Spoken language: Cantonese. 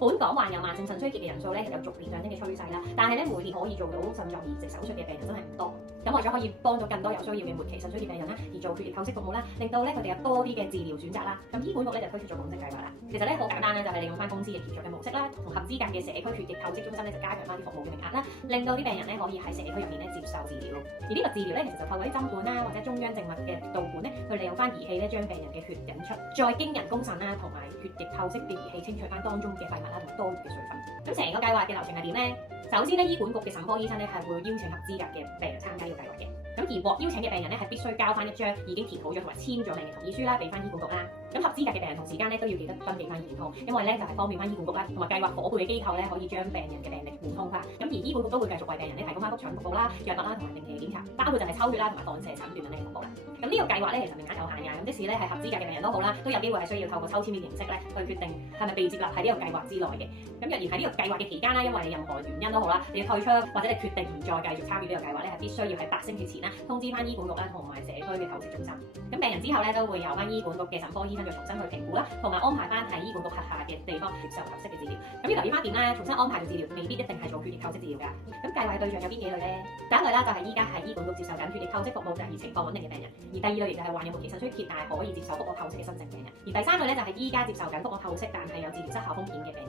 本港患有慢性腎衰竭嘅人數咧有逐年上升嘅趨勢啦，但係咧每年可以做到腎臟移植手術嘅病人真係唔多。咁為咗可以幫到更多有需要嘅末期腎衰竭病人啦，而做血液透析服務啦，令到咧佢哋有多啲嘅治療選擇啦。咁醫管局咧就推出咗共識計劃啦。其實咧好簡單咧，就係利用翻公司嘅協作嘅模式啦，同合資格嘅社區血液透析中心咧就加強翻啲服務嘅名額啦，令到啲病人咧可以喺社區入面咧接受治療。而呢個治療咧其實就透過啲針管啦，或者中央靜脈嘅導管咧，去利用翻儀器咧將病人嘅血引出，再經人工腎啦同埋血液透析嘅儀器清除翻當中嘅廢物啦同埋多餘嘅水分。咁成個計劃嘅流程係點咧？首先咧，醫管局嘅腎科醫生咧係會邀請合資格嘅病人參加呢個計劃嘅。咁而獲邀請嘅病人咧係必須交翻一張已經填好咗同埋簽咗病人同意書啦，俾翻醫管局啦。咁合資格嘅病人同時間咧都要記得登記翻健康，因為咧就係方便翻醫管局啦同埋計劃夥伴嘅機構咧可以將病人嘅病歷互通翻。咁而醫管局都會繼續為病人咧提供翻覆診服務啦、藥物啦同埋定期嘅檢查，包括就係抽血啦同埋放射診斷等嘅服務啦。咁呢個計劃咧其實名額有限㗎，咁即使咧係合資格嘅病人都好啦，都有機會係需要透過抽籤嘅形式咧去決定係咪被接納喺呢個計劃之內嘅。咁若然喺呢個計劃嘅期間啦，因為你任何原因都好啦，你要退出或者你決定唔再繼續參與呢個計劃咧，係必須要喺8星期前啦通知翻醫管局啦同埋社區嘅透析中心。咁病人之後咧都會由翻醫管局嘅腎科醫生再重新去評估啦，同埋安排翻喺醫管局轄下嘅地方接受合適嘅治療。咁要留意翻點咧，重新安排嘅治療未必一定係做血液透析治療㗎。咁計劃嘅對象有邊幾類咧？第一類啦就係依家喺醫管局接受緊血液透析服務而情況穩定嘅病人，而第二類就係患有末期腎衰竭但係可以接受腹膜透析嘅新症病人，而第三類咧就係依家接受緊腹膜透析但係有治療失效風險嘅病人。